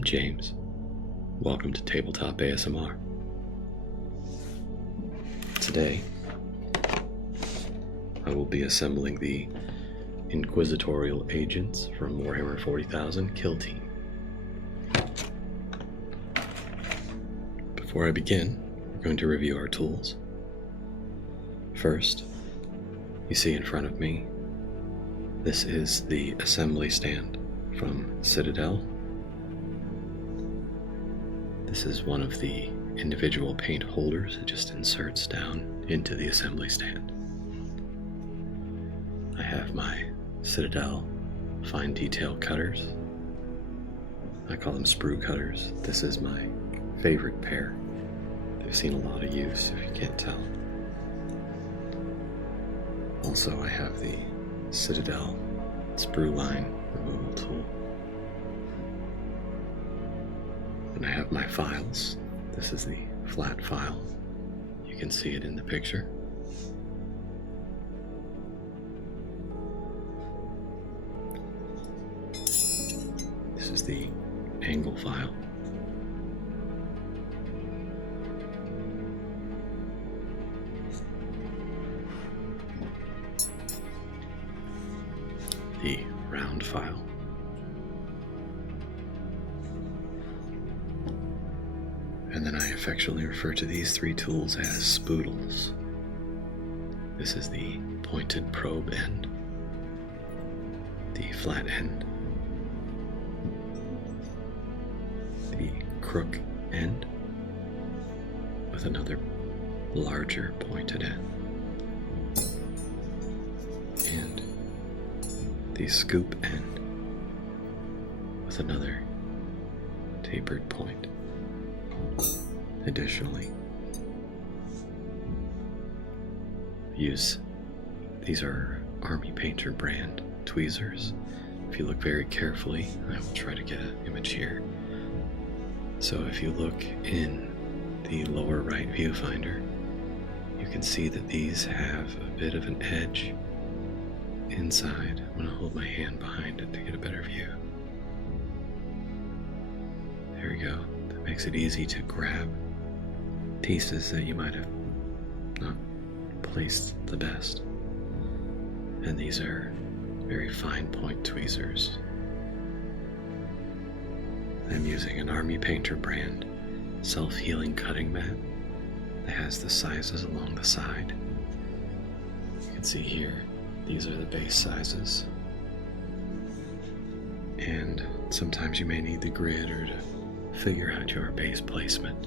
I'm James. Welcome to Tabletop ASMR. Today, I will be assembling the Inquisitorial Agents from Warhammer 40,000 Kill Team. Before I begin, we're going to review our tools. First, you see in front of me, this is the assembly stand from Citadel. This is one of the individual paint holders. It just inserts down into the assembly stand. I have my Citadel fine detail cutters. I call them sprue cutters. This is my favorite pair. They've seen a lot of use, if you can't tell. Also, I have the Citadel sprue line removal tool. And I have my files. This is the flat file. You can see it in the picture. This is the angle file. The round file. And then I affectionately refer to these three tools as spoodles. This is the pointed probe end, the flat end, the crook end with another larger pointed end, and the scoop end with another tapered point. Additionally, these are Army Painter brand tweezers. If you look very carefully, I will try to get an image here. So if you look in the lower right viewfinder, you can see that these have a bit of an edge inside. I'm going to hold my hand behind it to get a better view. There we go. That makes it easy to grab pieces that you might have not placed the best. And these are very fine point tweezers. I'm using an Army Painter brand self-healing cutting mat that has the sizes along the side. You can see here, these are the base sizes. And sometimes you may need the grid or to figure out your base placement.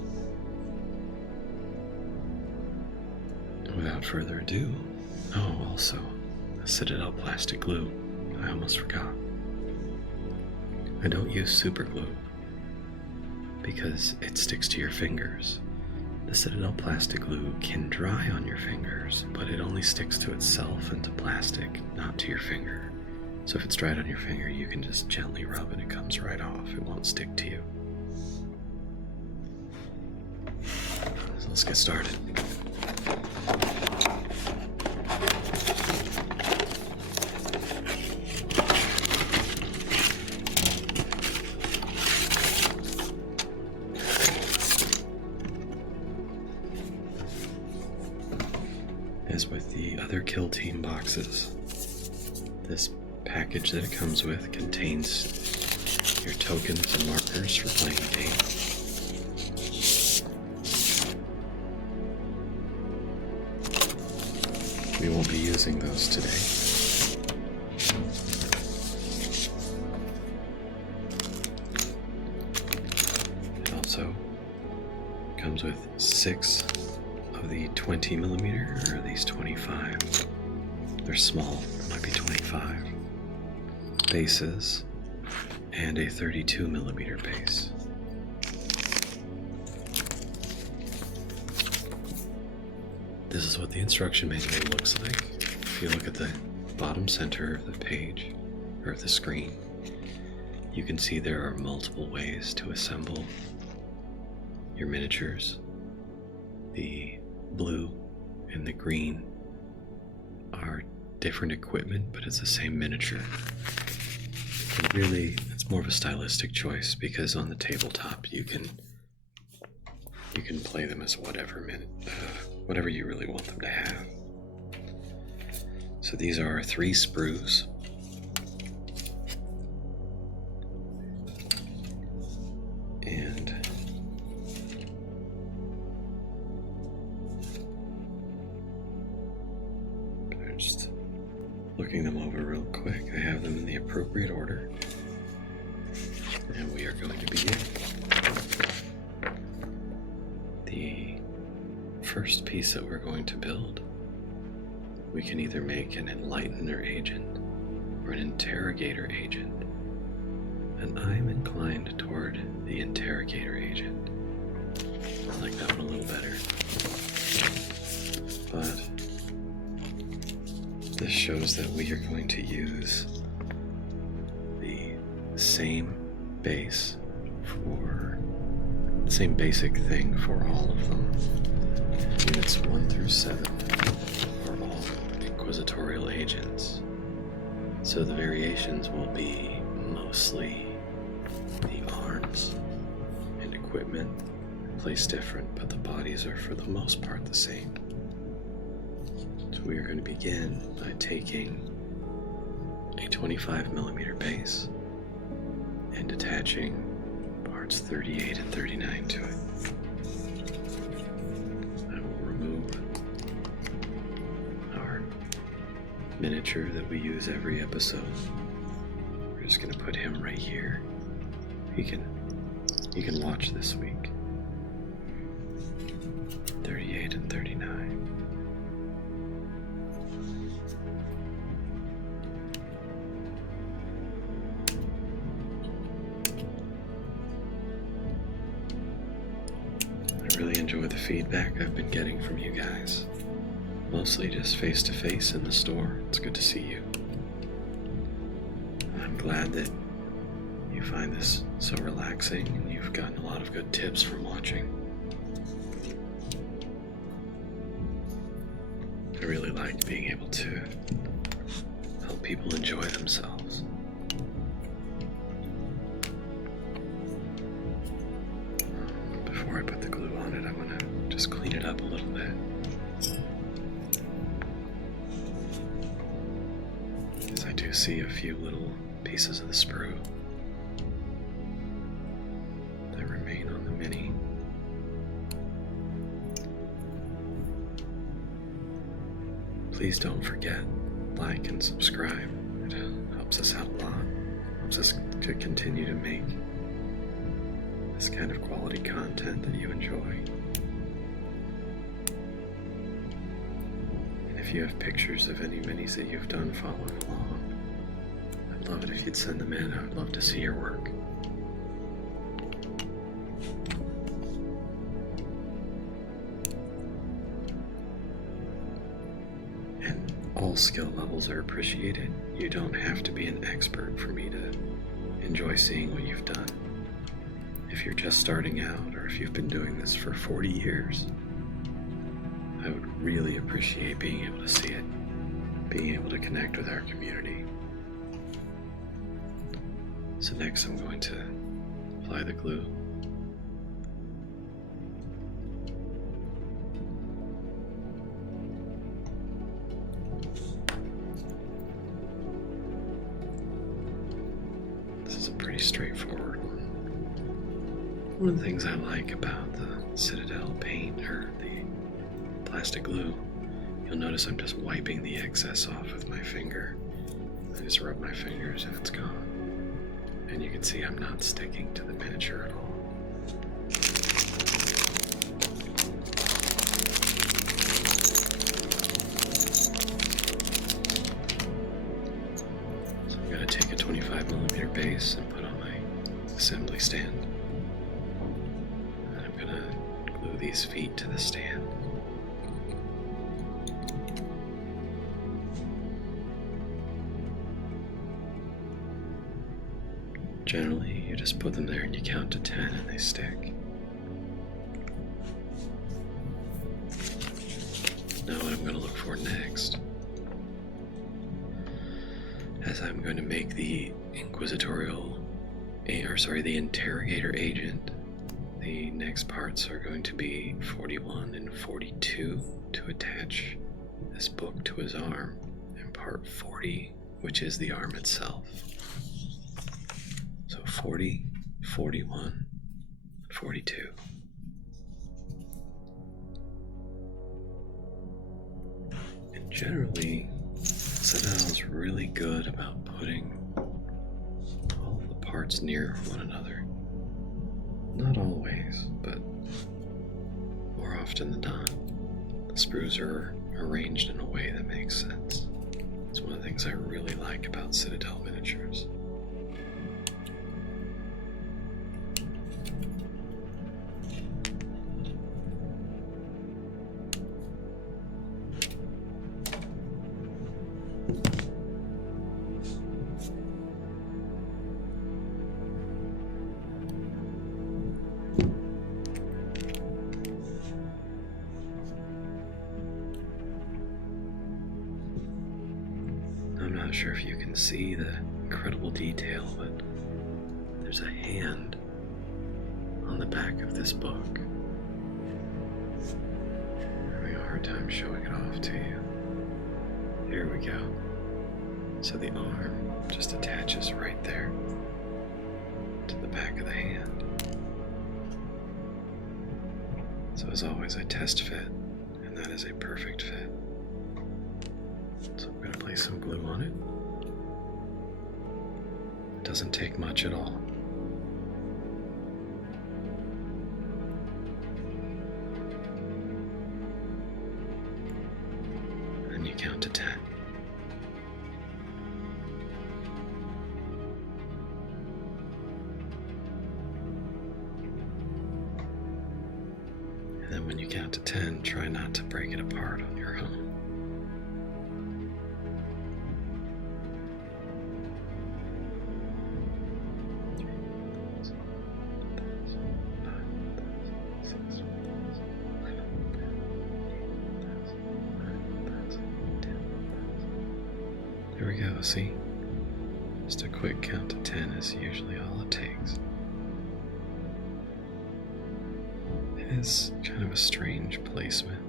Without further ado, also a Citadel plastic glue. I almost forgot. I don't use super glue because it sticks to your fingers. The Citadel plastic glue can dry on your fingers, but it only sticks to itself and to plastic, not to your finger. So if it's dried on your finger, you can just gently rub and it comes right off. It won't stick to you. So let's get started. As with the other Kill Team boxes, this package that it comes with contains your tokens and markers for playing the game. We won't be using those today. It also comes with 6 of the 20 millimeter, or are these 25? They're small, it might be 25 bases, and a 32 millimeter base. This is what the instruction manual looks like. If you look at the bottom center of the page, or of the screen, you can see there are multiple ways to assemble your miniatures. The blue and the green are different equipment, but it's the same miniature. And really, it's more of a stylistic choice because on the tabletop you can play them as whatever you really want them to have. So these are 3 sprues. And I'm just looking them over real quick. I have them in the appropriate order. And we are going to begin. The first piece that we're going to build, we can either make an enlightener agent or an interrogator agent. And I'm inclined toward the interrogator agent. I like that one a little better. But this shows that we are going to use the same basic thing for all of them. Units 1 through 7 are all Inquisitorial agents. So the variations will be mostly the arms and equipment placed different, but the bodies are for the most part the same. So we are going to begin by taking a 25mm base and attaching parts 38 and 39 to it. I will remove our miniature that we use every episode. We're just going to put him right here. He can watch this week. 38 and 39. I really enjoy the feedback I've been getting from you guys. Mostly just face-to-face in the store. It's good to see you. I'm glad that you find this so relaxing and you've gotten a lot of good tips from watching. I really like being able to help people enjoy themselves. Before I put the glue on it, I want to just clean it up a little bit. Because I do see a few little pieces of the sprue that remain on the mini. Please don't forget, like and subscribe. It helps us out a lot. Helps us to continue to make this kind of quality content that you enjoy. And if you have pictures of any minis that you've done following along, I'd love it if you'd send them in. I would love to see your work. And all skill levels are appreciated. You don't have to be an expert for me to enjoy seeing what you've done. If you're just starting out, or if you've been doing this for 40 years, I would really appreciate being able to see it, being able to connect with our community. So next I'm going to apply the glue. This is a pretty straightforward one. One of the things I like about the Citadel paint, or the plastic glue, you'll notice I'm just wiping the excess off with my finger. I just rub my fingers and it's gone. And you can see I'm not sticking to the miniature at all. So I'm going to take a 25mm base and put on my assembly stand. And I'm going to glue these feet to the stand. Generally, you just put them there and you count to 10 and they stick. Now what I'm going to look for next, as I'm going to make the the Interrogator Agent, the next parts are going to be 41 and 42 to attach this book to his arm, and part 40, which is the arm itself. So 40, 41, 42. And generally, Citadel's really good about putting all the parts near one another. Not always, but more often than not, the sprues are arranged in a way that makes sense. It's one of the things I really like about Citadel miniatures. I'm not sure if you can see the incredible detail, but there's a hand on the back of this book. I'm having a hard time showing it off to you. Here we go. So the arm just attaches right there to the back of the hand. So as always, I test fit, and that is a perfect fit. So I'm going to place some glue on it. It doesn't take much at all. And you count to 10. And then when you count to 10, try not to break it apart on your own. There we go, see? Just a quick count to 10 is usually all it takes. It is kind of a strange placement,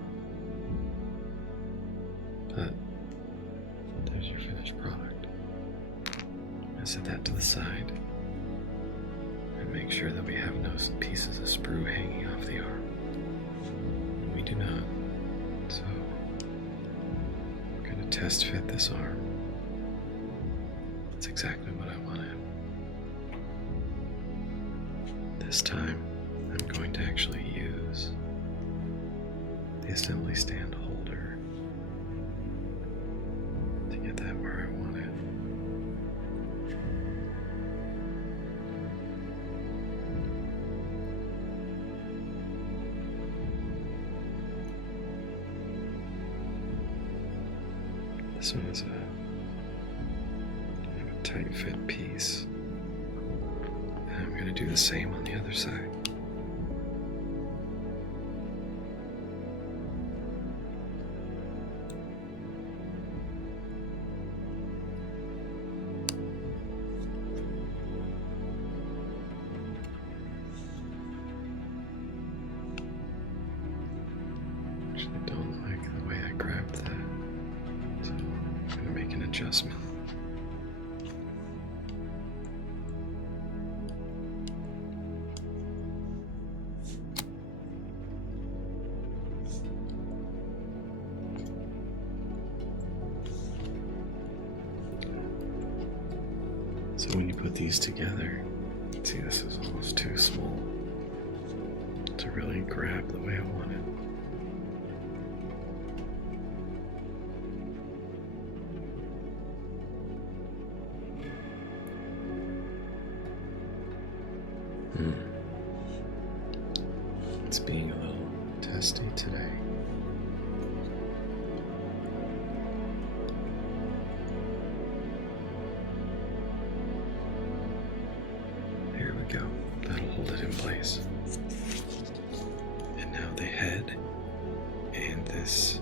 but there's your finished product. I set that to the side and make sure that we have no pieces of sprue hanging off the arm. We do not, so I'm going to test fit this arm. That's exactly what I wanted. This time, I'm going to actually use the assembly stand holder to get that where I want it. This one is a tight fit piece. And I'm going to do the same on the other side. Actually, don't like the way I grabbed that, so I'm going to make an adjustment. So when you put these together, see, this is almost too small to really grab the way I want it. It's being a little testy today. There we go. That'll hold it in place. And now the head and this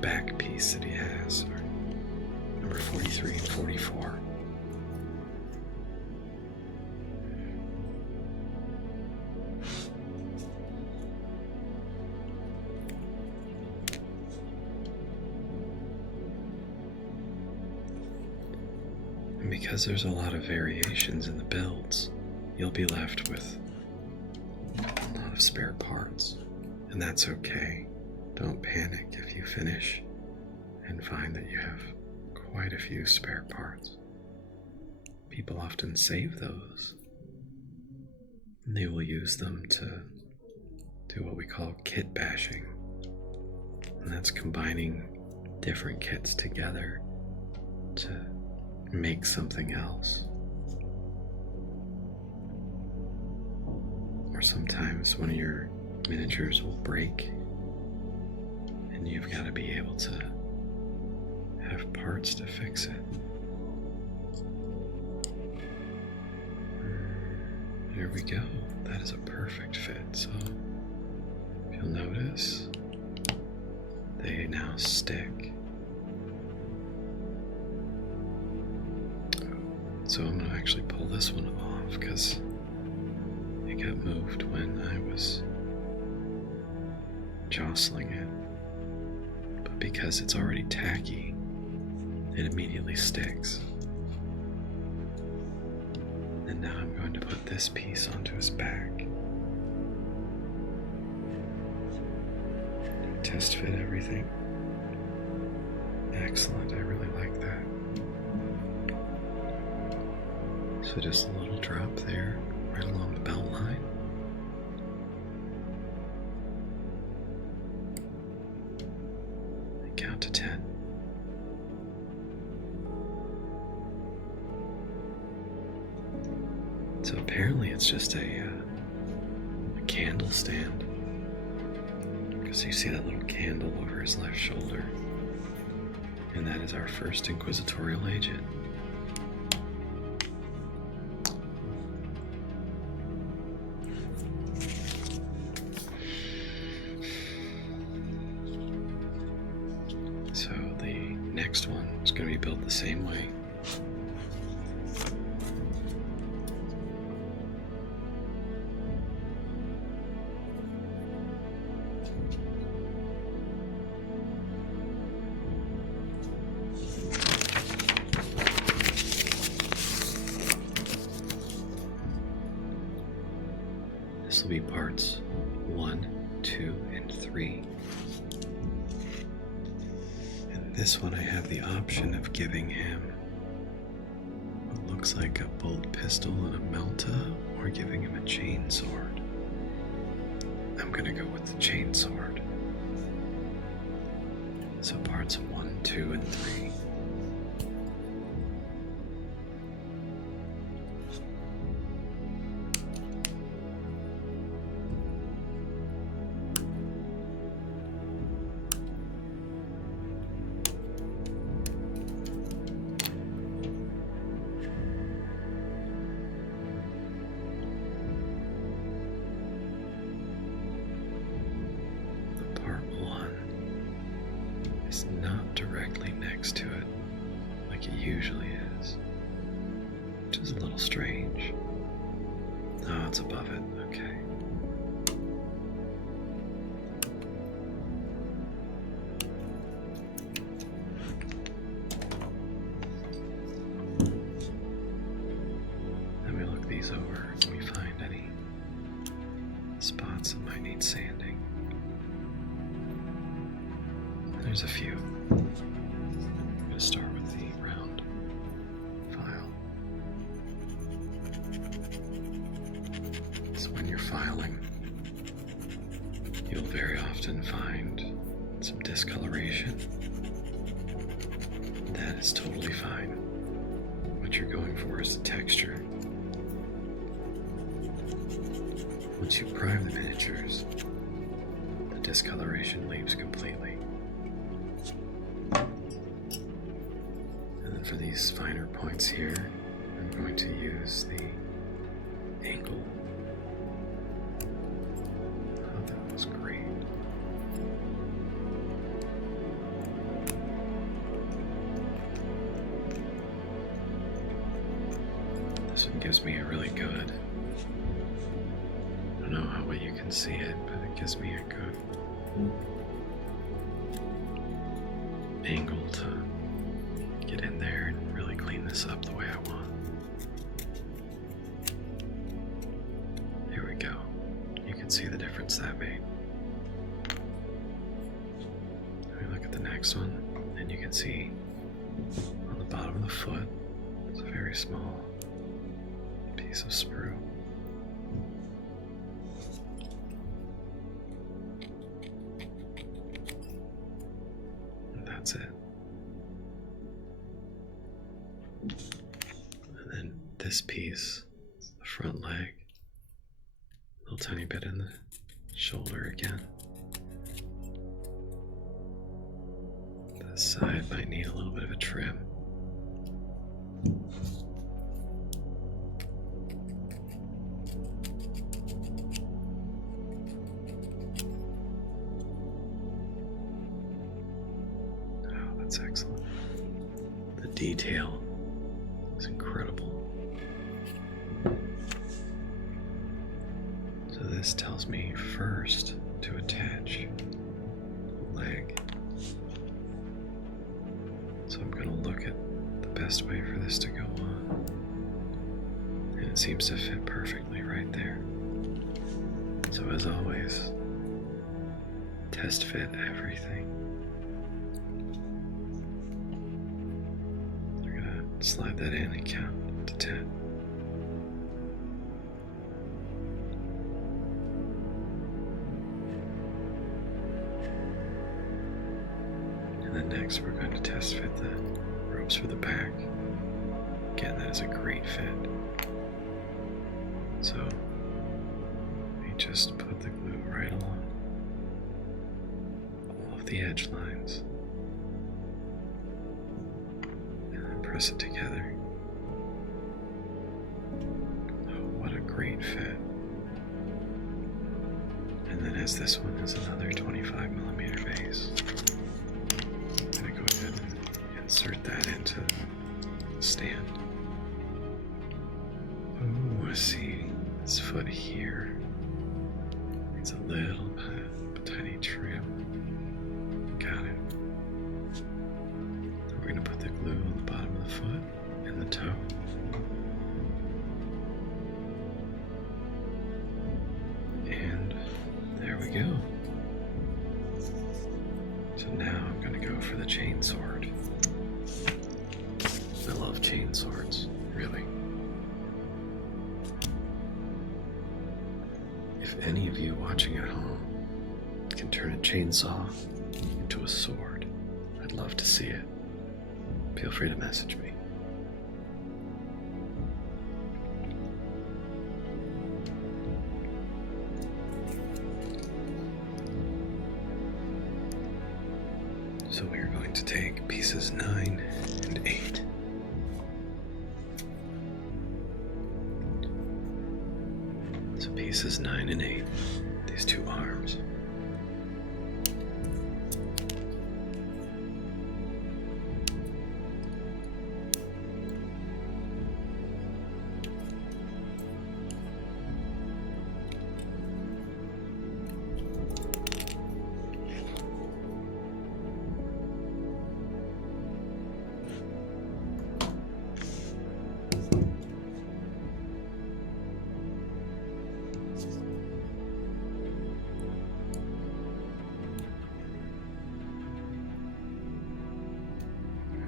back piece that he has are number 43 and 44. And because there's a lot of variations in the builds, you'll be left with a lot of spare parts. And that's okay. Don't panic if you finish and find that you have quite a few spare parts. People often save those. And they will use them to do what we call kit bashing. And that's combining different kits together to make something else. Or sometimes one of your miniatures will break and you've got to be able to have parts to fix it. There we go. That is a perfect fit. So if you'll notice, they now stick. So I'm going to actually pull this one off because it got moved when I was jostling it. But because it's already tacky, it immediately sticks. And now I'm going to put this piece onto his back. Test fit everything. Excellent, I really like that. So just a little drop there, right along the belt line. And count to 10. So apparently it's just a candle stand. Because you see that little candle over his left shoulder. And that is our first Inquisitorial agent. So the next one is going to be built the same way. This will be parts 1, 2, and 3. And this one I have the option of giving him what looks like a bolt pistol and a melta, or giving him a chain sword. I'm gonna go with the chain sword. So parts 1, 2, and 3. It's not directly next to it like it usually is, which is a little strange. Oh, it's above it. Okay. Let me look these over. Can we find any spots that might need sanding? There's a few. I'm going to start with the round file. So when you're filing, you'll very often find some discoloration. That is totally fine. What you're going for is the texture. Once you prime the miniatures, the discoloration leaves completely. For these finer points here, I'm going to use the angle. Oh, that was great. This one gives me a really good, I don't know how well you can see it, but it gives me a good angle to get in there and really clean this up the way I want. Here we go. You can see the difference that made. Let me look at the next one, and you can see on the bottom of the foot, it's a very small piece of sprue. And that's it. And then this piece, the front leg, a little tiny bit in the shoulder again. This side might need a little bit of a trim. Oh, that's excellent. The detail is incredible. So this tells me first to attach the leg. So I'm going to look at the best way for this to go on. And it seems to fit perfectly right there. So as always, test fit everything. We're going to slide that in and count to 10. And then next we're going to test fit the ropes for the back. Again, that is a great fit. So we just put the glue right along all of the edge lines and then press it together. Oh, what a great fit. And then as this one is another 25mm base, I'm going to go ahead and insert that into the stand. Oh, I see this foot here. It's a little bit, a tiny trim. Got it. We're going to put the glue on the bottom of the foot and the toe. And there we go. So now I'm going to go for the chain sword. I love chain swords, really. If any of you watching at home can turn a chainsaw into a sword, I'd love to see it. Feel free to message me. So we are going to take pieces 9 and 8. So pieces 9 and 8, these two arms.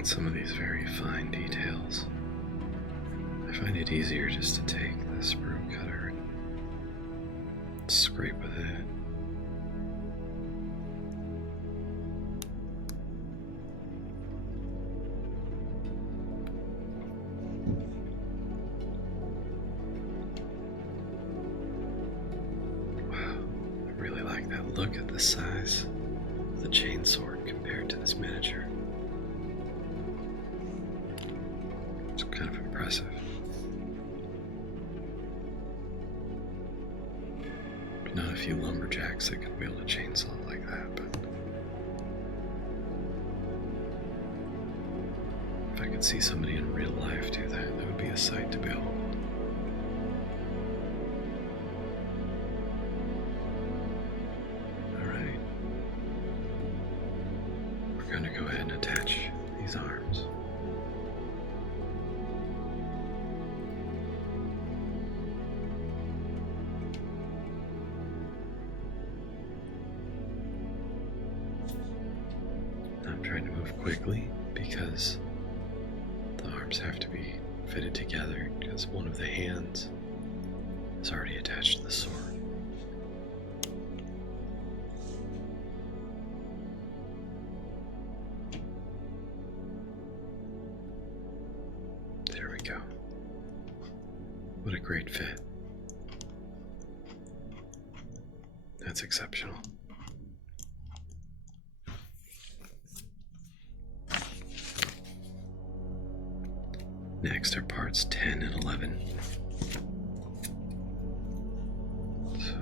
Some of these very fine details, I find it easier just to take the sprue cutter and scrape with it. Wow, I really like that. Look at the size of the chainsword compared to this miniature. It's kind of impressive. Not a few lumberjacks that can wield a chainsaw like that, but if I could see somebody in real life do that, that would be a sight to behold. going to go ahead and attach these arms. I'm trying to move quickly because the arms have to be fitted together because one of the hands is already attached to the sword. There we go. What a great fit. That's exceptional. Next are parts 10 and 11. So,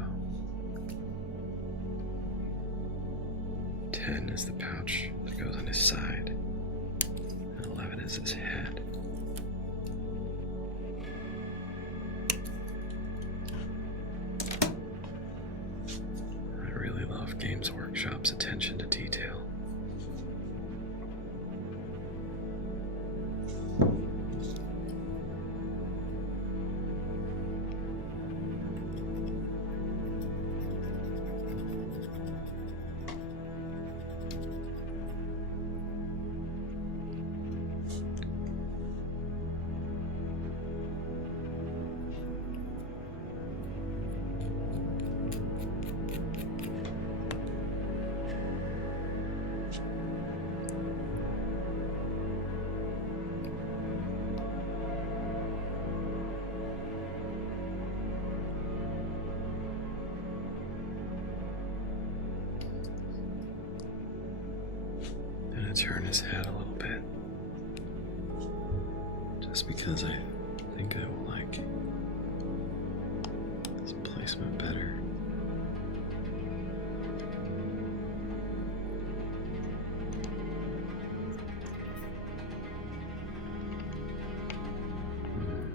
10 is the pouch that goes on his side, and 11 is his head. I really love Games Workshop's attention to detail. Turn his head a little bit, just because I think I will like this placement better.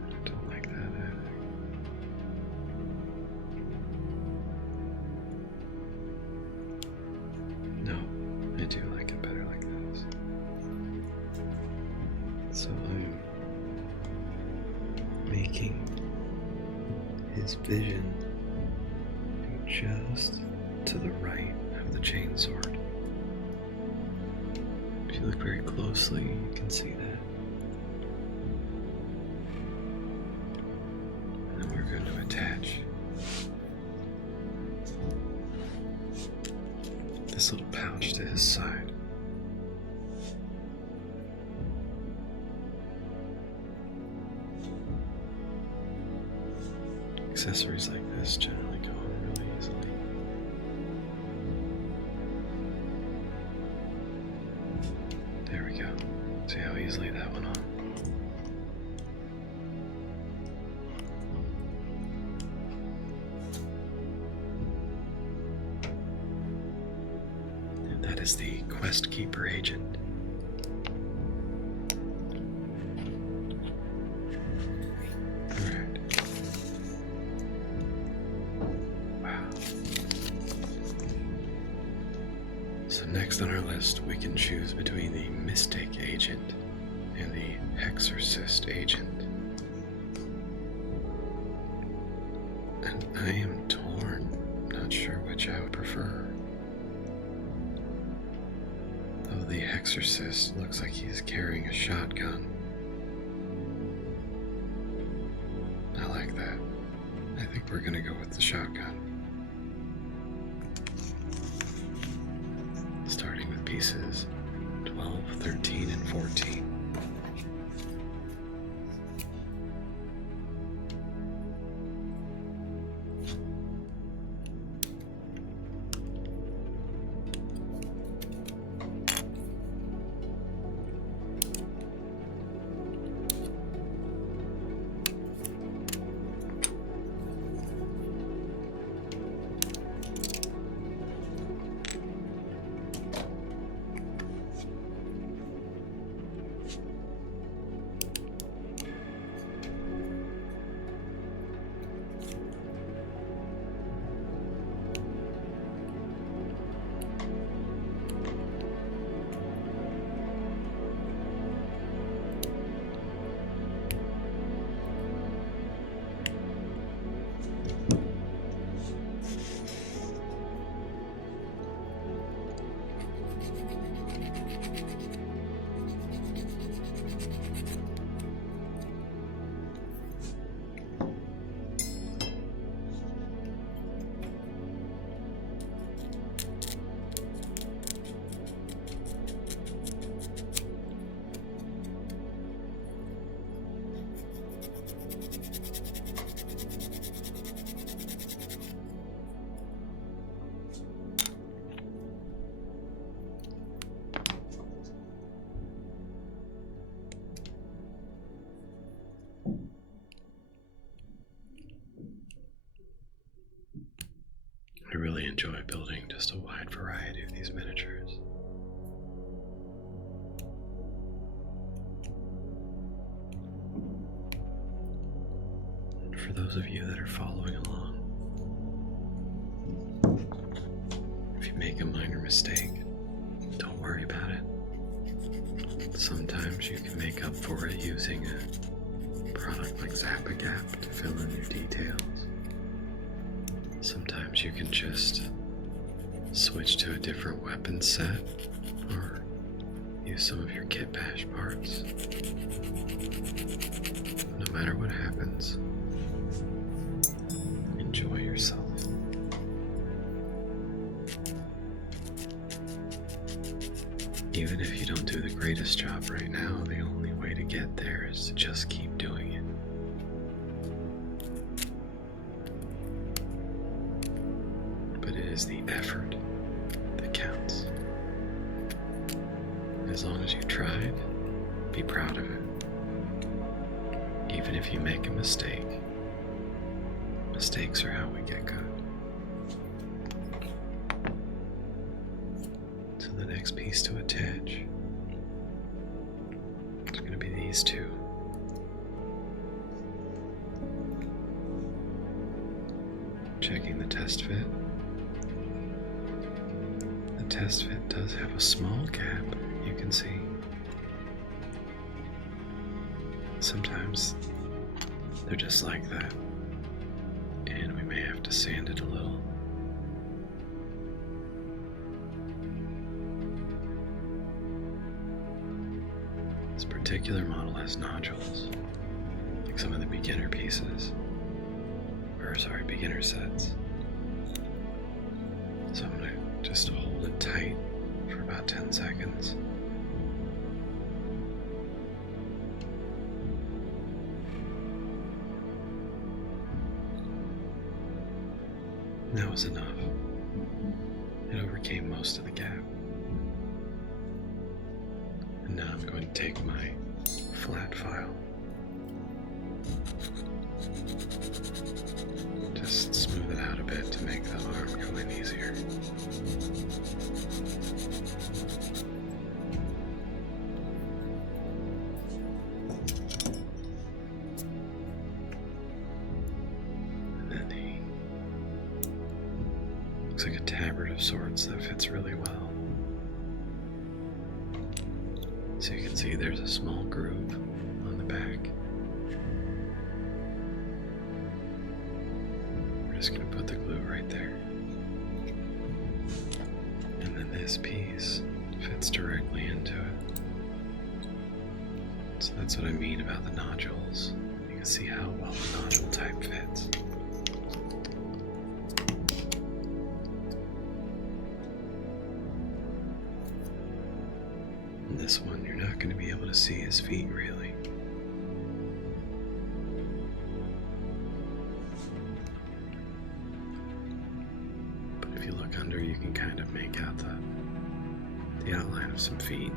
I don't like that either. No, I do like it better like that. So I'm making his vision just to the right of the chainsword. If you look very closely, you can see that. And then we're going to attach this little pouch to his side. Accessories like this generally go on really easily. There we go. See how easily that went on. And that is the Quest Keeper agent. Next on our list, we can choose between the Mystic Agent and the Exorcist Agent. And I am torn, not sure which I would prefer. Though the Exorcist looks like he's carrying a shotgun. I like that. I think we're gonna go with the shotgun. Starting with pieces 12, 13, and 14. I really enjoy building just a wide variety of these miniatures. And for those of you that are following along, if you make a minor mistake, don't worry about it. Sometimes you can make up for it using a product like Zap-A-Gap to fill in your details. Sometimes you can just switch to a different weapon set or use some of your kit bash parts. No matter what happens, enjoy yourself. Even if you don't do the greatest job right now, the only way to get there is to just keep doing it. But it is the effort that counts. As long as you tried, be proud of it. Even if you make a mistake, mistakes are how we get good. So the next piece to attach is going to be these two. Checking the test fit. The test fit does have a small gap, you can see. Sometimes they're just like that, and we may have to sand it a little. This particular model has nodules, like some of the beginner pieces, beginner sets. So I'm going to just hold it tight for about 10 seconds. And that was enough. It overcame most of the gap. And now I'm going to take my flat file, just smooth it out a bit to make the arm go in easier. And then looks like a tabard of sorts that fits really well. So you can see there's a small groove on the back. We're just going to put the glue right there. And then this piece fits directly into it. So that's what I mean about the nodules. You can see how well the nodule type fits. And this one, you're not going to be able to see his feet really. But if you look under, you can kind of make out the outline of some feet.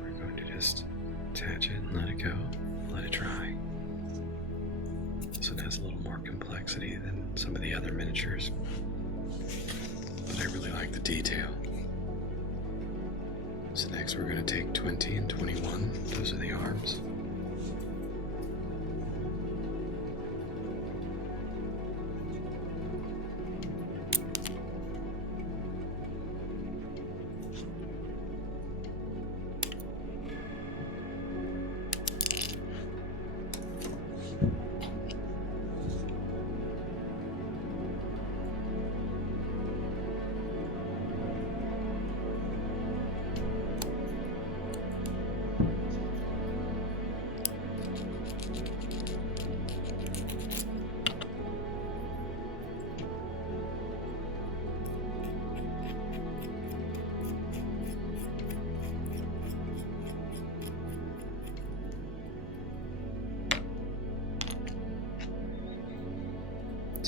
We're going to just attach it and let it go, let it dry. So it has a little more complexity than some of the other miniatures. But I really like the detail. So next we're going to take 20 and 21. Those are the arms.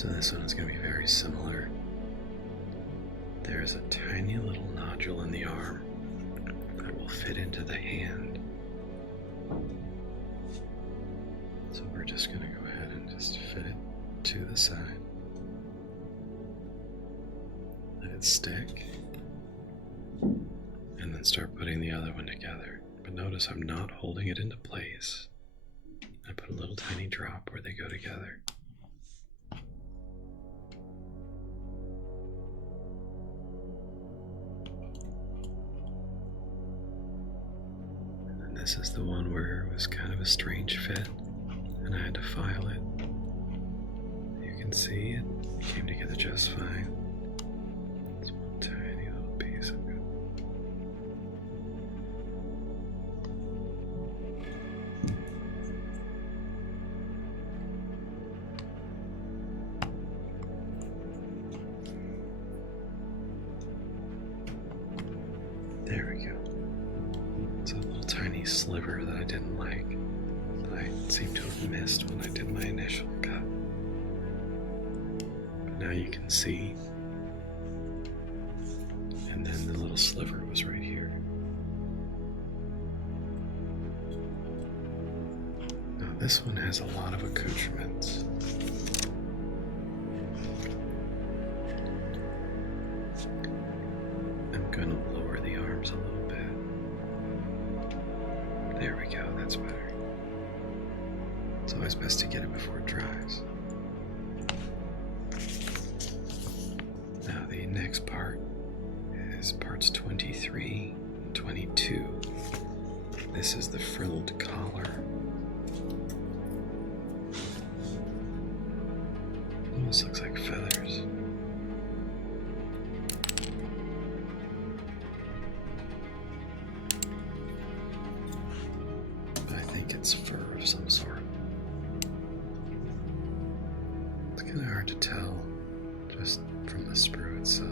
So this one is going to be very similar. There's a tiny little nodule in the arm that will fit into the hand. So we're just going to go ahead and just fit it to the side. Let it stick. And then start putting the other one together. But notice I'm not holding it into place. I put a little tiny drop where they go together. And then this is the one where it was kind of a strange fit, and I had to file it. You can see it came together just fine. It's one tiny little piece of it. There we go. It's a little tiny sliver that I didn't like, that I seem to have missed when I did my initial cut. But now you can see, and then the little sliver was right here. Now this one has a lot of accoutrements. I'm gonna lower the arms a little bit. There we go, that's better. It's always best to get it before it dries. Now the next part is parts 23 and 22. This is the frilled collar. Almost looks like feathers. It's fur of some sort. It's kind of hard to tell just from the sprue itself.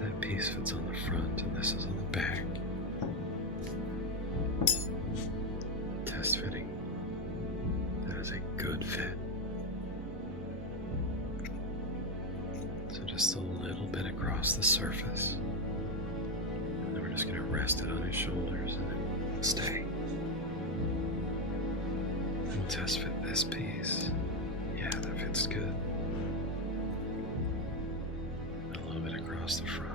That piece fits on the front and this is on the back. Test fitting. That is a good fit. So just a little bit across the surface. And then we're just going to rest it on his shoulders and then it'll stay. And we'll test fit this piece. Yeah, that fits good. A little bit across the front.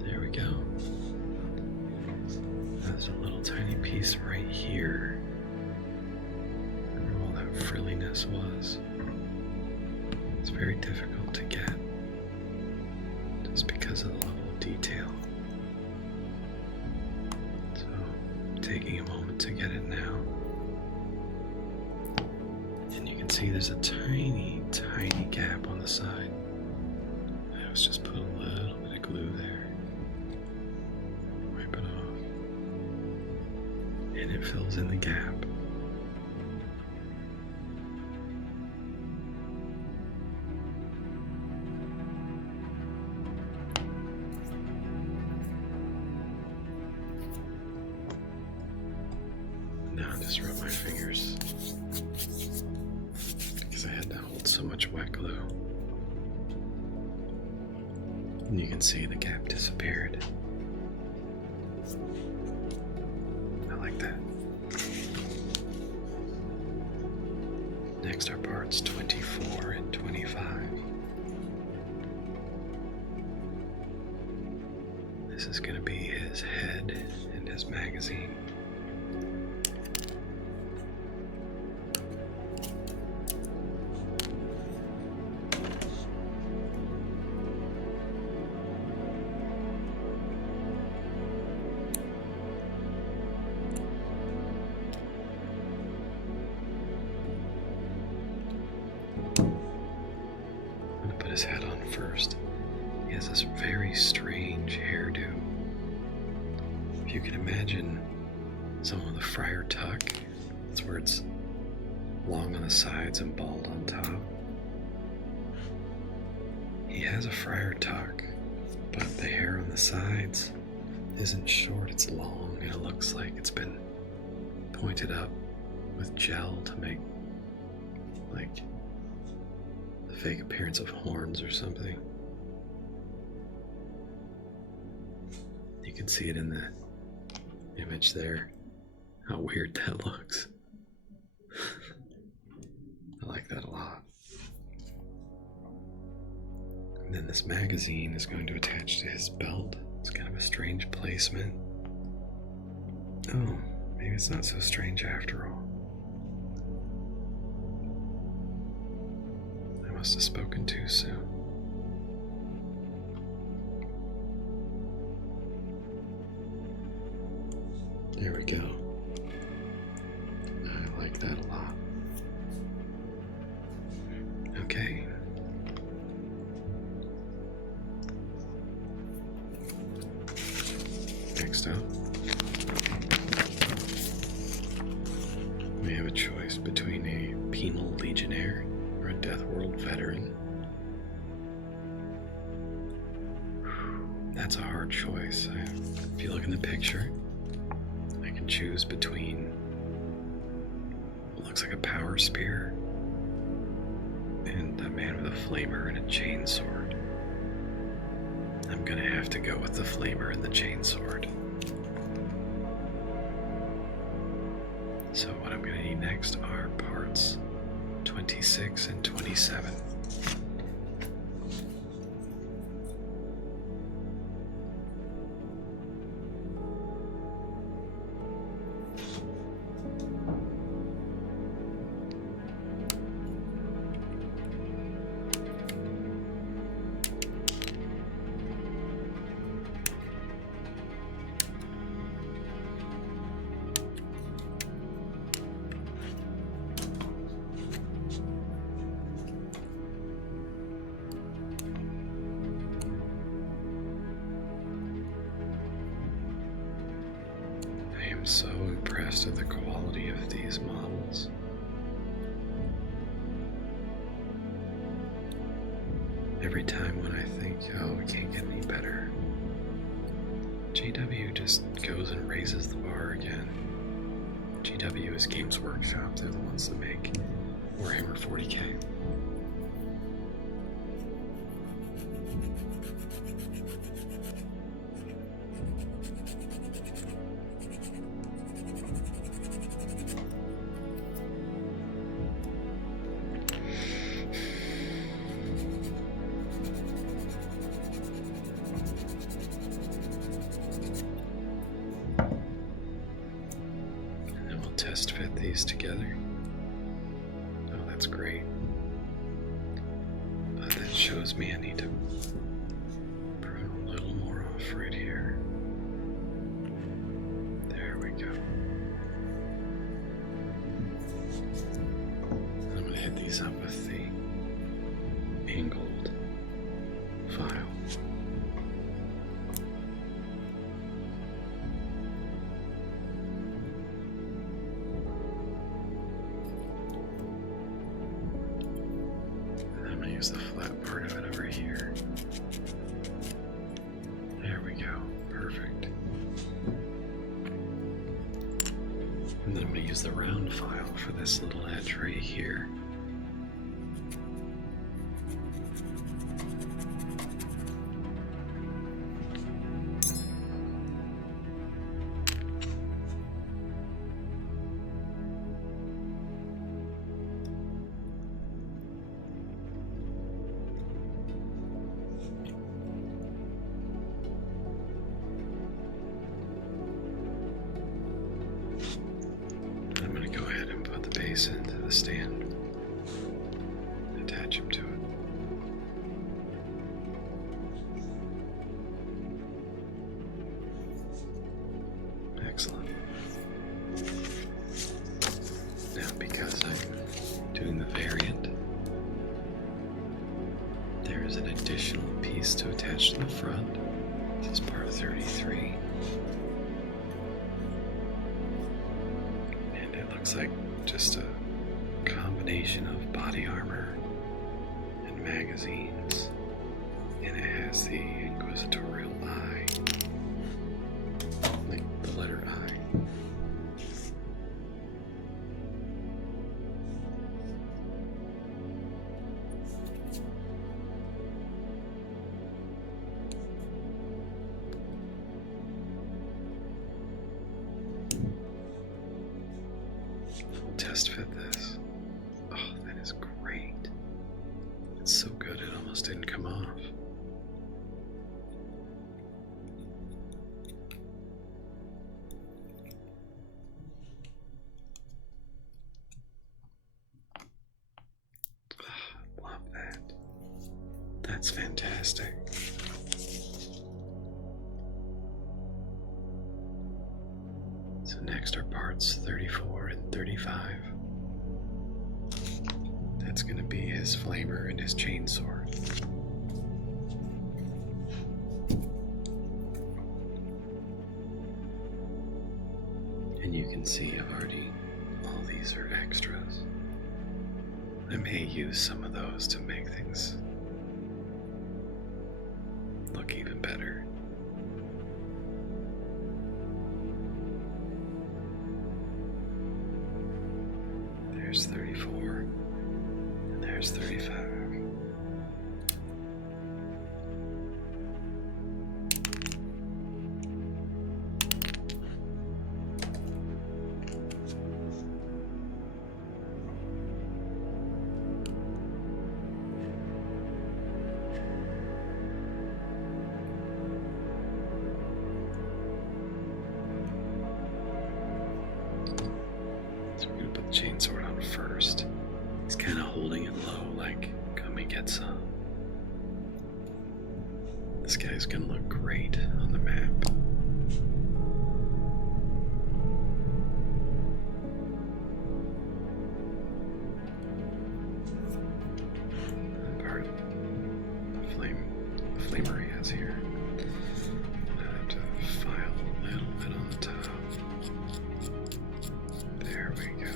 There we go. There's a little tiny piece right here where all that frilliness was. It's very difficult to get just because of the level of detail. Taking a moment to get it now. And you can see there's a tiny, tiny gap on the side. I was just put a little bit of glue there. Wipe it off. And it fills in the gap. Now I just rub my fingers because I had to hold so much wet glue. And you can see the gap disappeared. I like that. Next are parts 24 and 25. This is going to be his head and his magazine. his hat on first. He has this very strange hairdo. If you can imagine someone with a friar tuck, that's where it's long on the sides and bald on top. He has a friar tuck, but the hair on the sides isn't short, it's long, and it looks like it's been pointed up with gel to make like the fake appearance of horns or something. You can see it in the image there, how weird that looks. I like that a lot. And then this magazine is going to attach to his belt. It's kind of a strange placement. Oh, maybe it's not so strange after all. I must have spoken too soon. There we go. I like that a lot. Okay. Next up, we have a choice between a penal legionnaire or a Death World veteran. That's a hard choice. If you look in the picture, I can choose between what looks like a power spear and a man with a flamer and a chainsword. I'm gonna have to go with the flamer and the chainsword. So what I'm gonna need next are parts 26 and 27. I'm so impressed with the quality of these models. Every time when I think, oh, we can't get any better, GW just goes and raises the bar again. GW is Games Workshop, they're the ones that make Warhammer 40k. Test fit these together. Oh, that's great. But that shows me I need to prune a little more off right here. There we go. I'm going to hit these up with the angled file. Use the flat part of it over here. There we go. Perfect. And then I'm going to use the round file for this little edge right here. Into the stand, attach him to it. Excellent. Now, because I'm doing the variant, there's additional piece to attach to the front. This is part 33. And it looks like just a combination of body armor and magazines. And it has the Inquisitorial Eye. Like the letter I. Test fit this. Oh, that is great. It's so good it almost didn't come off. Oh, love that. That's fantastic. So next are parts 34 and 35. That's going to be his flamer and his chainsword. And you can see all these are extras. I may use some of those to make things look even better. There's 34, and there's 35. Chainsword on first. He's kind of holding it low, like, come and get some. This guy's gonna look great on the map. Part the flamer he has here. I have to file a little bit on the top. There we go.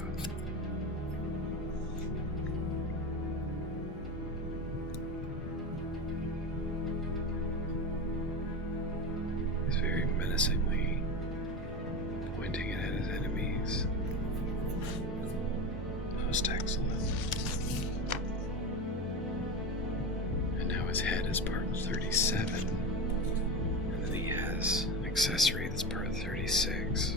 He's very menacingly pointing it at his enemies. Most excellent. And now his head is part 37. And then he has an accessory that's part 36.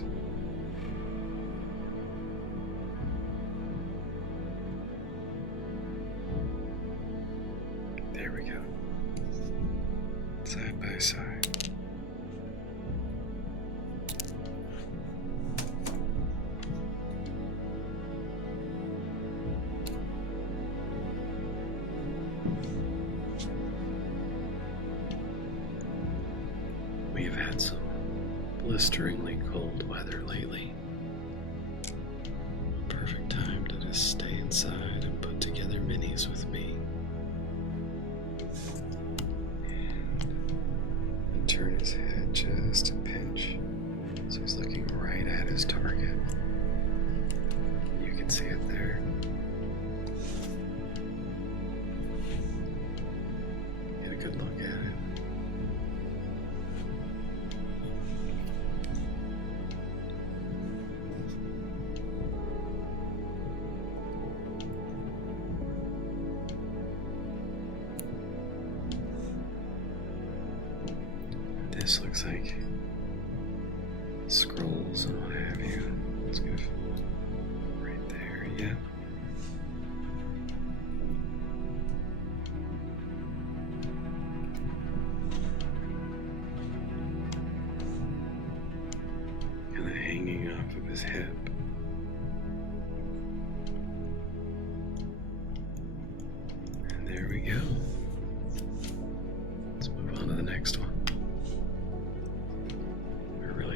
There we go. Side by side. We've had some blisteringly cold weather lately. Perfect time to just stay inside and put together minis with me. And turn his head just a pinch so he's looking right at his target. You can see it there. Get a good look at it. This looks like scrolls and what have you. Let's go right there, yeah. Kind of hanging off of his hip. And there we go. Let's move on to the next one.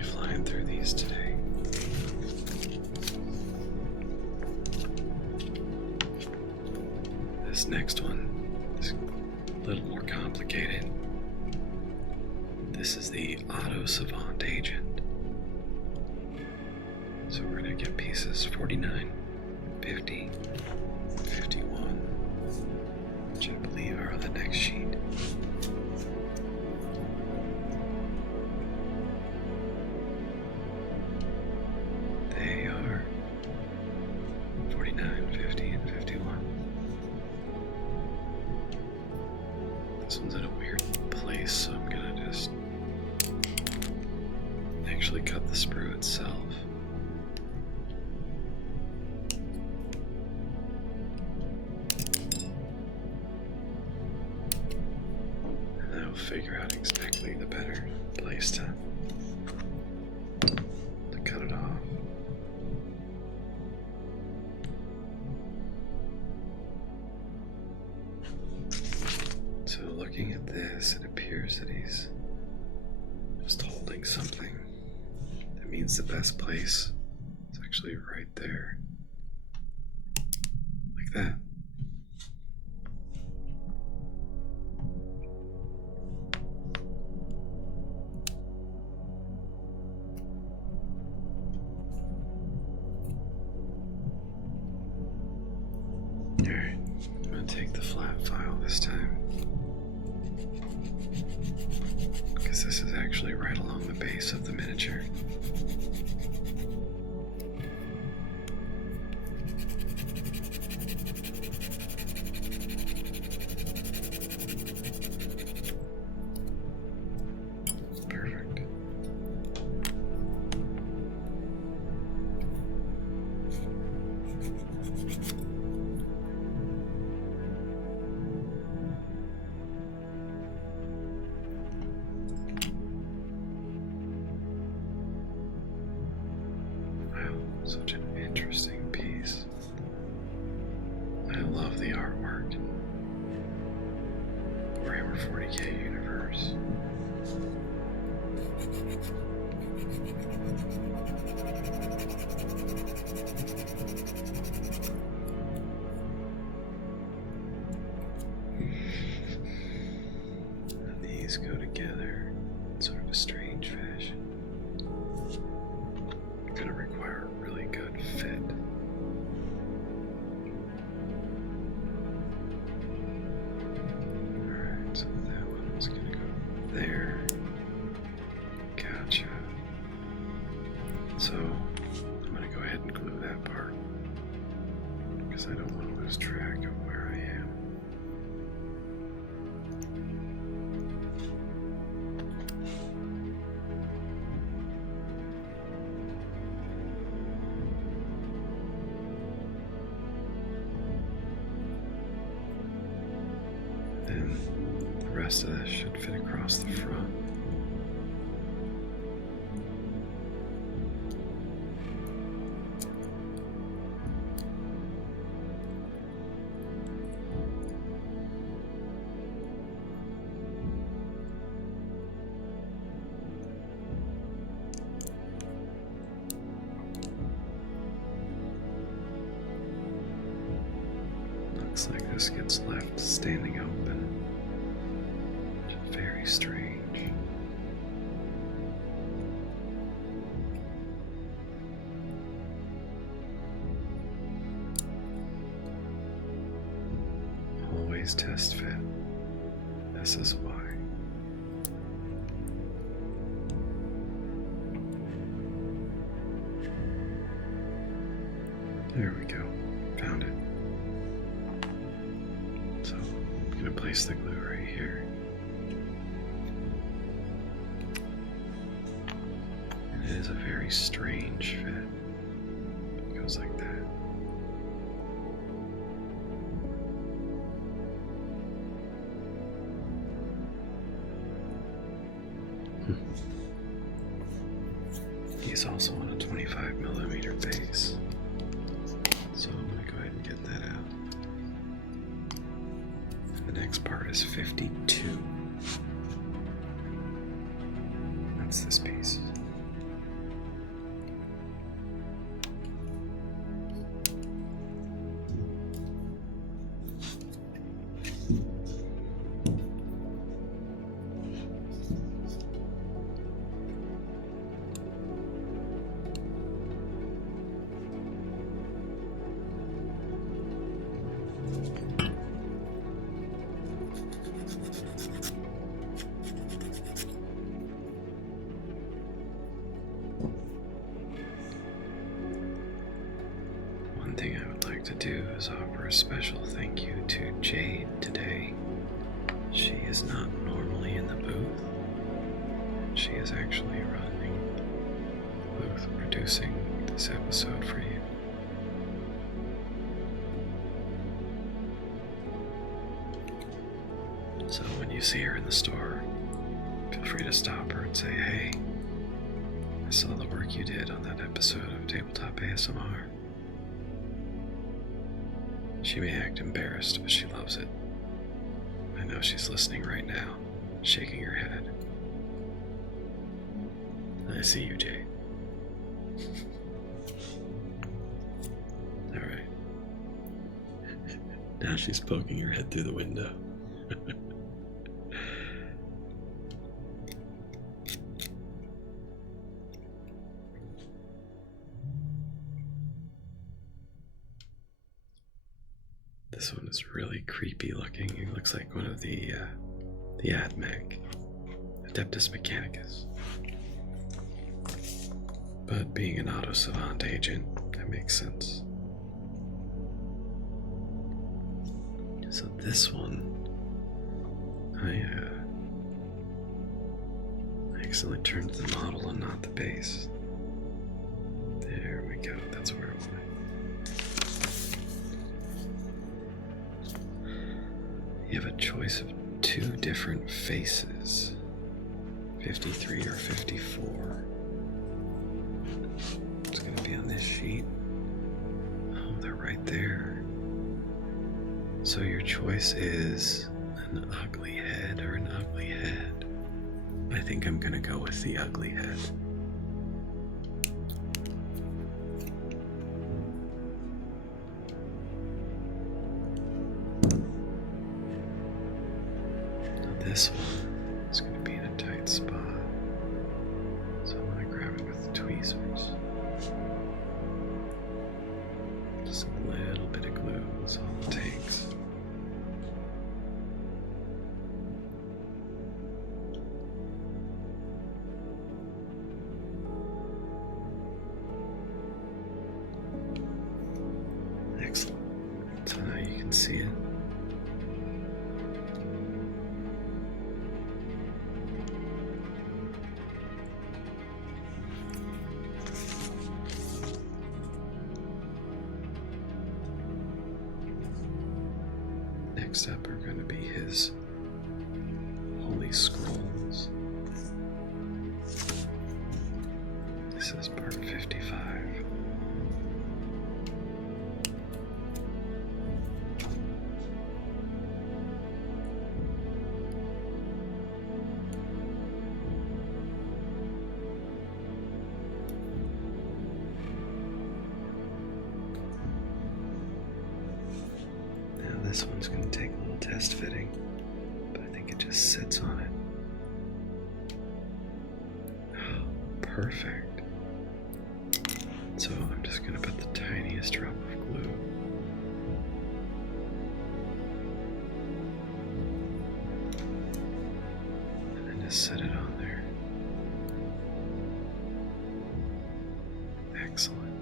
Flying through these today. This next one is a little more complicated. This is the Auto Savant Agent. So we're going to get pieces 49, 50, 51, which I believe are on the next sheet. They are 49, 50, and 51. This one's in a weird place, so I'm gonna just actually cut the sprue itself. And then I'll figure out exactly the better place to cut it off. So looking at this, it appears that he's just holding something. That means the best place is actually right there. Like that. Alright, I'm going to take the flat file this time, because this is actually right along the base of the miniature. Perfect. Such an interesting piece. I love the artwork in Warhammer 40k universe. And these go together in sort of a strange fashion. Gonna require a really good fit. Alright, so that one's gonna go there. Gotcha. So I'm gonna go ahead and glue that part, because I don't want to lose track of where I am. Then the rest of this should fit across the front. Looks like this gets left standing open. Very strange. Always test fit. This is why. There we go. Found it. So I'm gonna place the glue right here. And it is a very strange fit. It goes like that. He's also on a 25mm base. So I'm going to go ahead and get that out. The next part is 52. That's this piece. is offer a special thank you to Jade today. She is not normally in the booth. She is actually running the booth producing this episode for you. So when you see her in the store, feel free to stop her and say, "Hey, I saw the work you did on that episode of Tabletop ASMR." She may act embarrassed, but she loves it. I know she's listening right now, shaking her head. I see you, Jay. Alright. Now she's poking her head through the window. This one is really creepy looking. It looks like one of the AdMech, Adeptus Mechanicus. But being an auto savant agent, that makes sense. So this one, I accidentally turned the model and not the base. There we go, that's where it went. You have a choice of 2 different faces, 53 or 54. It's going to be on this sheet. Oh, they're right there. So your choice is an ugly head or an ugly head. I think I'm going to go with the ugly head. This one is going to be in a tight spot, so I'm going to grab it with the tweezers. Just a little bit of glue is all it takes. Excellent. So now you can see it. Next up are going to be his holy scrolls. This is part 55. This one's going to take a little test fitting, but I think it just sits on it. Oh, perfect. So I'm just going to put the tiniest drop of glue. And then just set it on there. Excellent.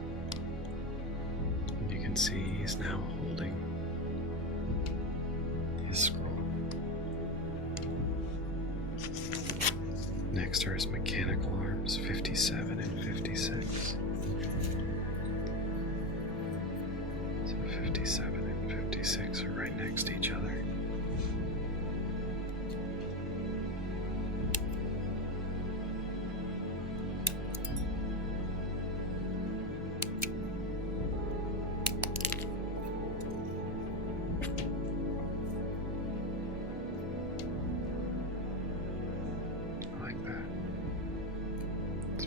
And you can see he's now holding his scroll. Next are his mechanical arms, 57 and 56. So 57 and 56 are right next to each other.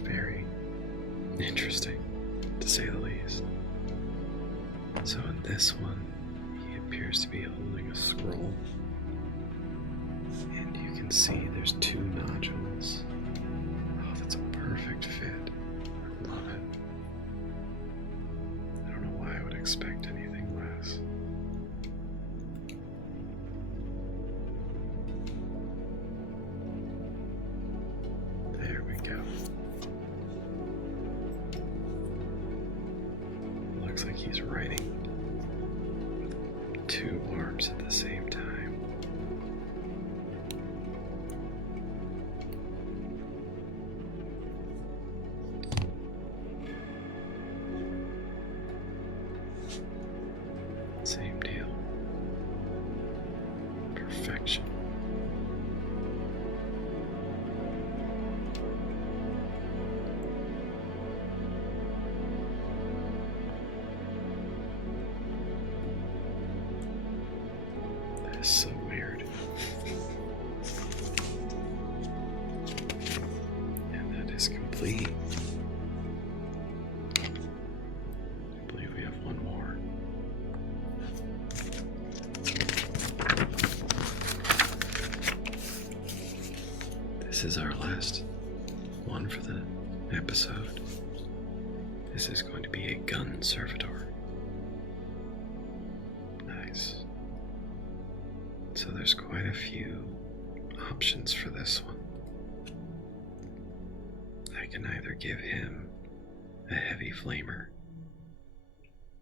Very interesting, to say the least. So in this one, he appears to be holding a scroll, and you can see there's 2 nodules. Oh, that's a perfect fit. I love it. I don't know why I would expect anything less. There we go. Looks like he's writing two arms at the same time. Same deal. Perfection. That is so weird. And that is complete. I believe we have one more. This is our last one for the episode. This is going to be a gun servitor. Nice. So there's quite a few options for this one. I can either give him a heavy flamer,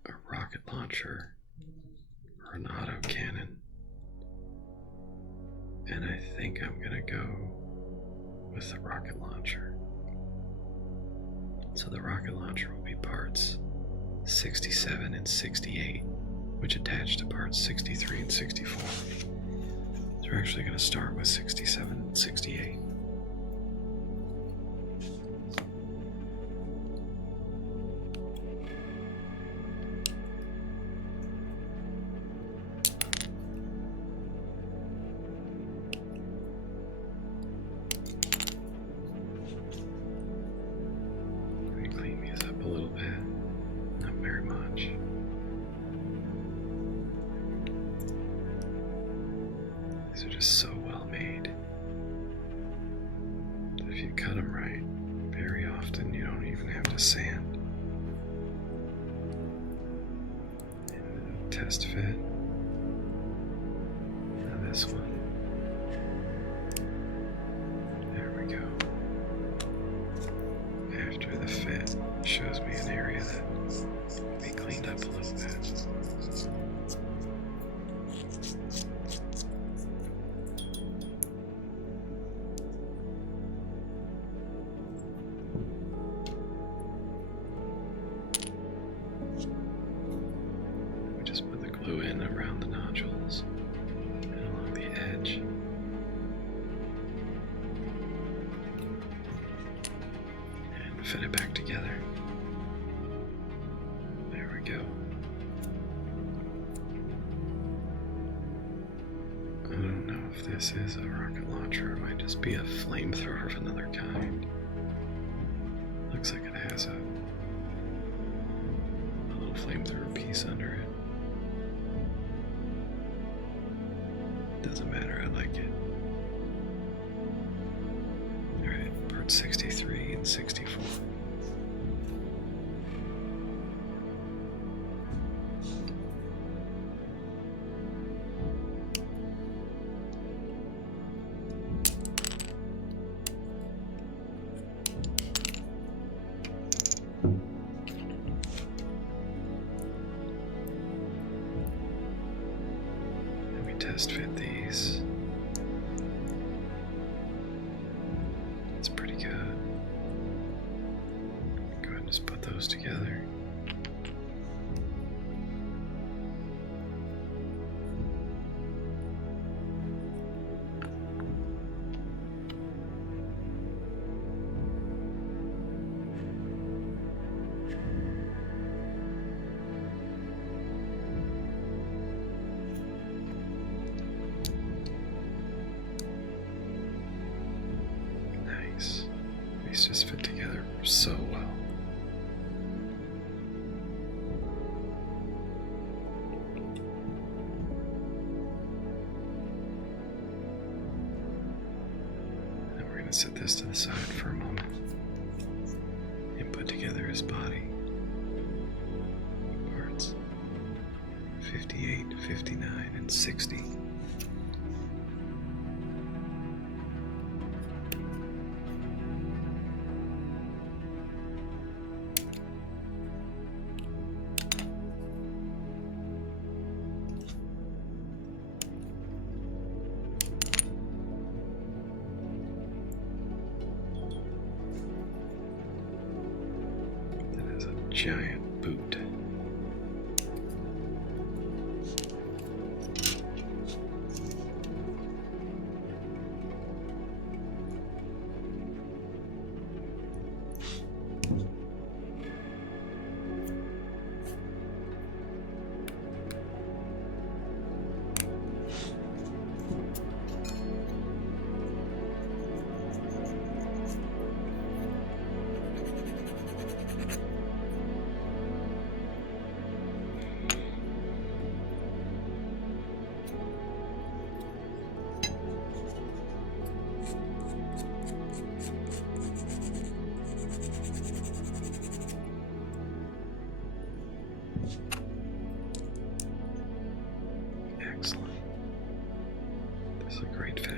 a rocket launcher, or an autocannon. And I think I'm gonna go with the rocket launcher. So the rocket launcher will be parts 67 and 68, which attach to parts 63 and 64. So we're actually going to start with 67 and 68. Let me clean these up a little bit. Not very much. These are just so well made. If you cut them right, very often you don't even have to sand. And test fit. Now this one. There we go. After the fit shows me an area that can be cleaned up a little bit. We just put the glue in around the nodules and along the edge. And fit it back together. There we go. I don't know if this is a rocket launcher. It might just be a flamethrower of another kind. Looks like it has a little flamethrower piece under it. Doesn't matter, I like it. Alright, part 63 and 64. And we test fit these. It's pretty good. Go ahead and just put those together. Nice. These just fit together so well. And we're going to set this to the side for a moment and put together his body. Parts 58, 59, and 60. giant boot. Excellent. This is a great fit.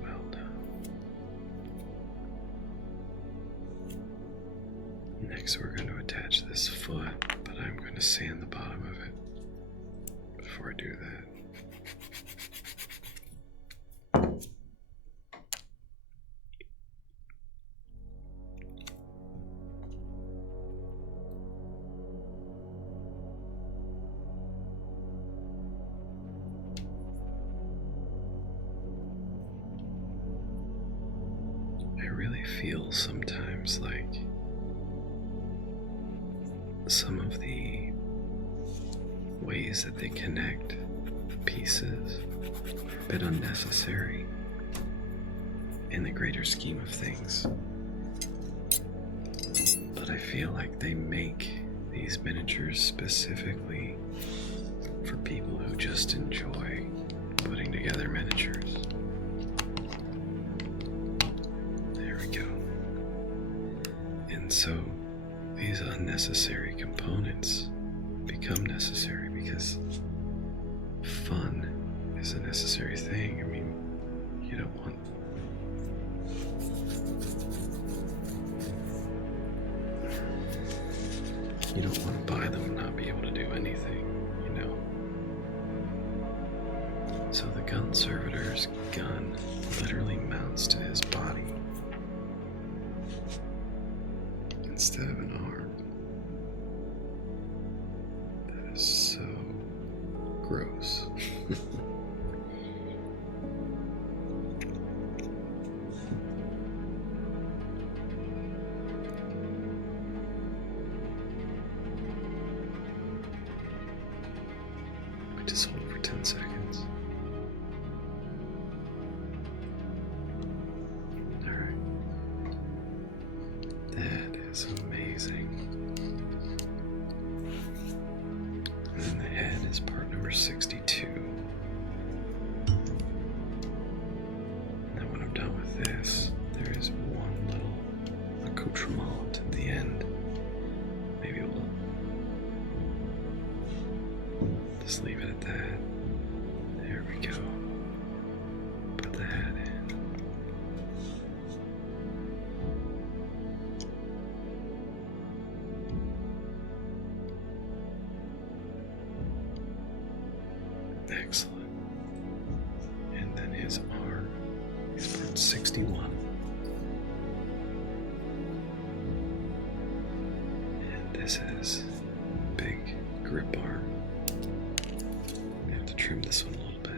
Well done. Next we're going to attach this foot, but I'm going to sand the bottom of it before I do that. I really feel sometimes like some of the ways that they connect pieces are a bit unnecessary in the greater scheme of things. But I feel like they make these miniatures specifically for people who just enjoy putting together miniatures. There we go. And so these unnecessary components become necessary because fun is a necessary thing. I mean, you don't want to buy them and not be able to do anything, you know. So the gun servitor's gun literally mounts to his body instead of an arm. That is so gross. Just hold for 10 seconds. Alright. That is amazing. And then the head is part number 62. And then when I'm done with this, there is one little accoutrement at the end. Maybe we'll just leave it at that. There we go. Put the hat in. Excellent. And then his arm is part 61. And this is big grip arm. Trim this one a little bit.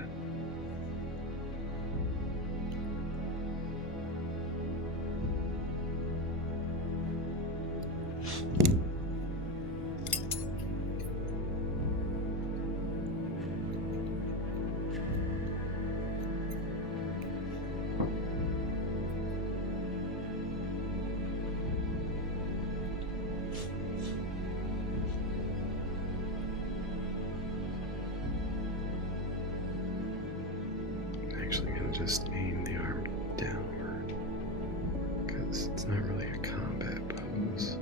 Actually going to just aim the arm downward because it's not really a combat pose.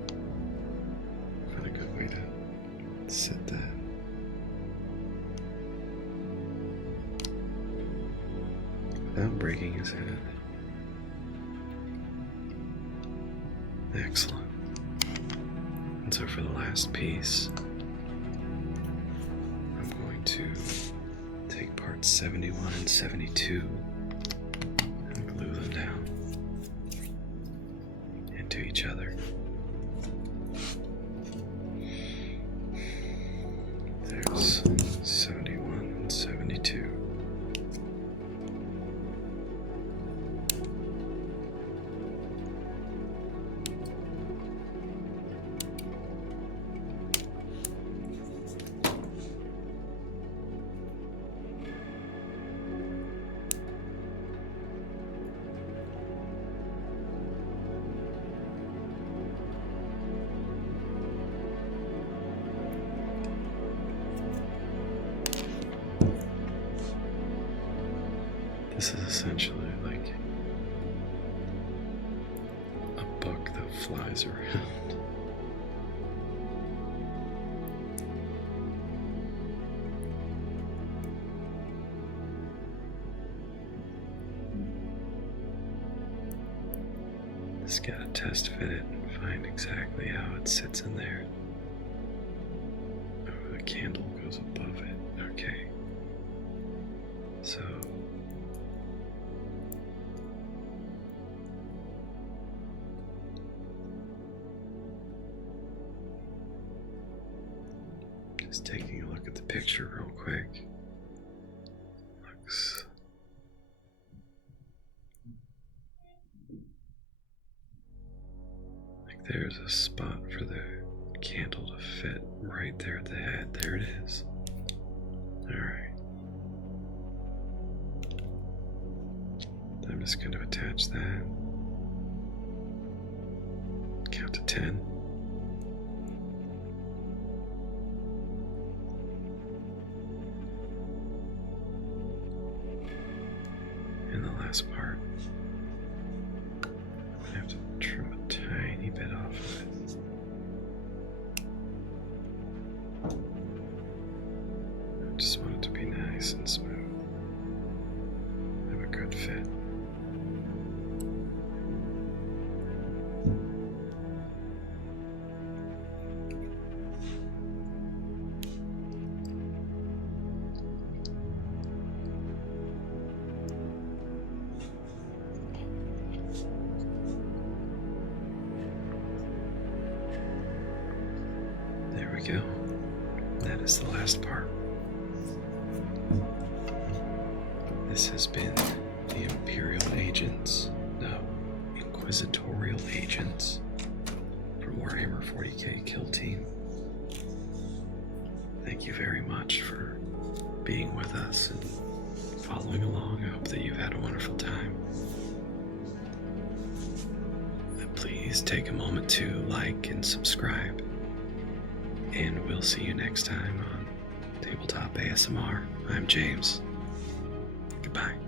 Find a good way to sit that. Without breaking his head. Excellent. And so for the last piece, I'm going to take take parts 71 and 72 and glue them down into each other. There's 71 and 72. This is essentially like a book that flies around. Just gotta test fit it and find exactly how it sits in there. Oh, the candle goes above it. Okay. So just taking a look at the picture real quick. Looks like there's a spot for the candle to fit right there at the head. There it is. Alright. I'm just going to attach that. Count to 10. And the last part, I'm going to have to trim a tiny bit off of it. I just want it to be nice and smooth. Have a good fit. There we go. That is the last part. This has been the Imperial Agents, no, Inquisitorial Agents from Warhammer 40k Kill Team. Thank you very much for being with us and following along. I hope that you've had a wonderful time. Please take a moment to like and subscribe. And we'll see you next time on Tabletop ASMR. I'm James. Goodbye.